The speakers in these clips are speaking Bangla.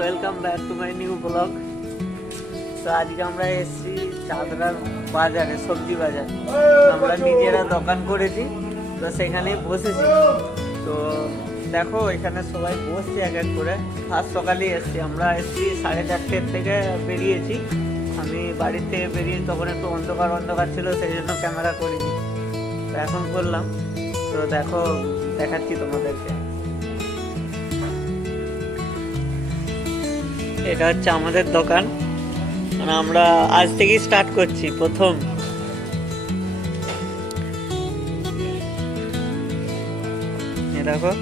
ওয়েলকাম টু নিউ তো আজকে আমরা এসেছি বাজারে, সবজি বাজার। আমরা নিজেরা দোকান করেছি, তো বসেছি। তো দেখো, এখানে সবাই বসছে এক এক করে। ফার্স্ট সকালেই এসেছি। আমরা এসেছি সাড়ে চারটের থেকে বেরিয়েছি। আমি বাড়ির থেকে বেরিয়ে তখন একটু অন্ধকার অন্ধকার ছিল, সেই জন্য ক্যামেরা করিনি। তো এখন করলাম। তো দেখো, দেখাচ্ছি তোমাদেরকে। এটা হচ্ছে আমাদের দোকান। মানে আমরা আজ থেকেই স্টার্ট করছি, প্রথম। দেখো।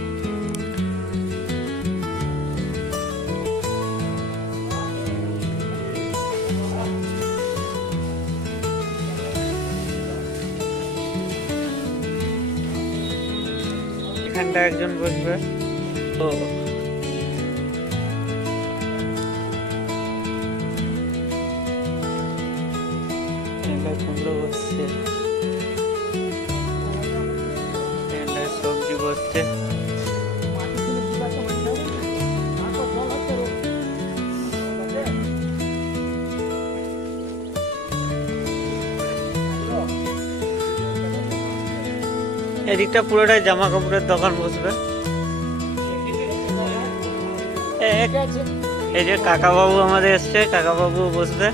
এখানটা একজন বসবে। তো কুমড়ো সবজি বসছে। এদিকটা পুরোটাই জামা কাপড়ের দোকান বসবে। এই যে কাকা বাবু আমাদের এসছে কাকা বাবু বসবে।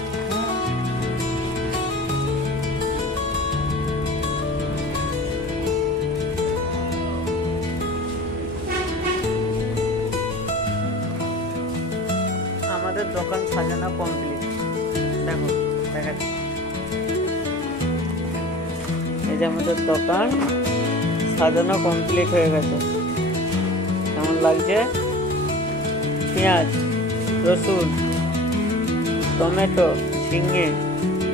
আমাদের দোকান সাজানো কমপ্লিট দেখো দেখাচ্ছি এই যে আমাদের দোকান, সাজানো কমপ্লিট হয়ে গেছে। কেমন লাগছে? পেঁয়াজ, রসুন, টমেটো, ঝিঙে,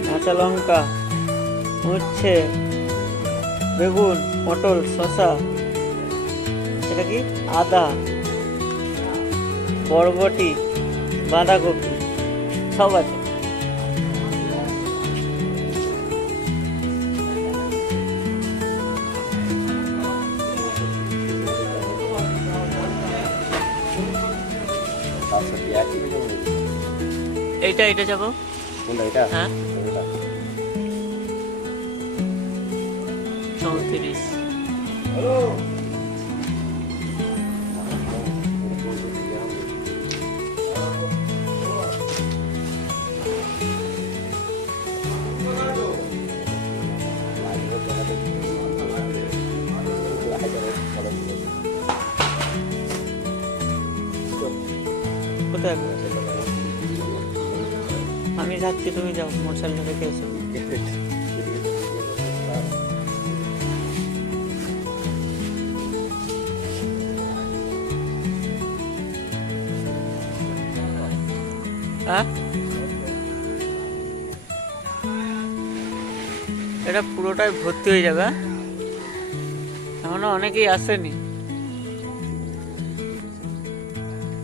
কাঁচা লঙ্কা উচ্ছে বেগুন, পটল, শসা। এটা কি? আদা, বরবটি। বাঁধাকপি সব আছে। এইটা এটা যাব? কোনটা এটা হ্যাঁ? চৌত্রিশ। কোথায় আমি যাচ্ছি তুমি যাও মোটরসাইকেল রেখে এসো এটা পুরোটাই ভর্তি হয়ে যাবে হ্যাঁ? এখনও অনেকেই আসেনি।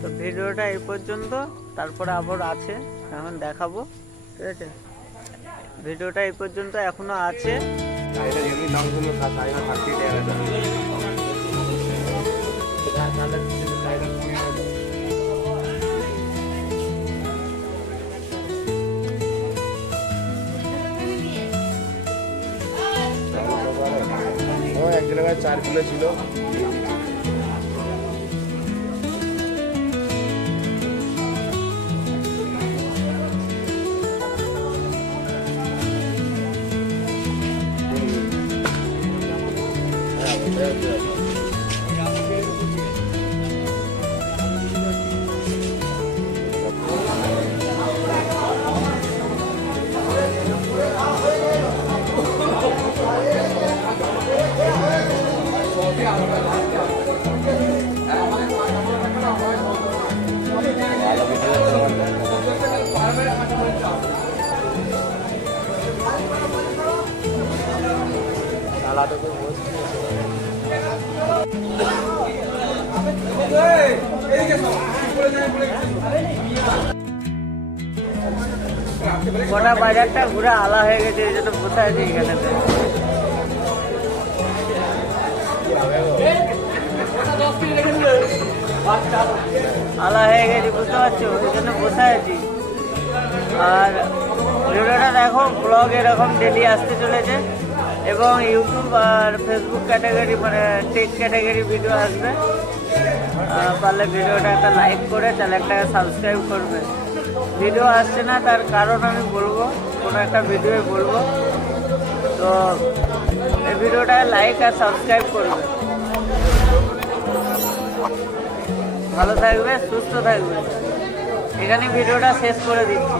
তো ভিডিওটা এই পর্যন্ত, তারপরে আবার আছে, এখন দেখাবো, ঠিক আছে? ভিডিওটা এই পর্যন্ত এখনও আছে। এক জায়গায় চার কিলো ছিল। গোটা বাজারটা ঘুরে আলা হয়ে গেছে এই জন্য আছি এখানে? আলা হয়ে গেছি, বুঝতে পারছ? ওই জন্য বসে আছি। আর ভিডিওটা দেখো ব্লগ এরকম ডেলি আসতে চলেছে। এবং ইউটিউব আর ফেসবুক ক্যাটাগরি মানে টেক ক্যাটাগরি ভিডিও আসবে। পারলে ভিডিওটা একটা লাইক করে চ্যানেলটাকে সাবস্ক্রাইব করবে। ভিডিও আসছে না, তার কারণ আমি বলব, কোনো একটা ভিডিও বলব। তো এই ভিডিওটাকে লাইক আর সাবস্ক্রাইব করবে। ভালো থাকবে সুস্থ থাকবে। এখানে ভিডিওটা শেষ করে দিচ্ছি।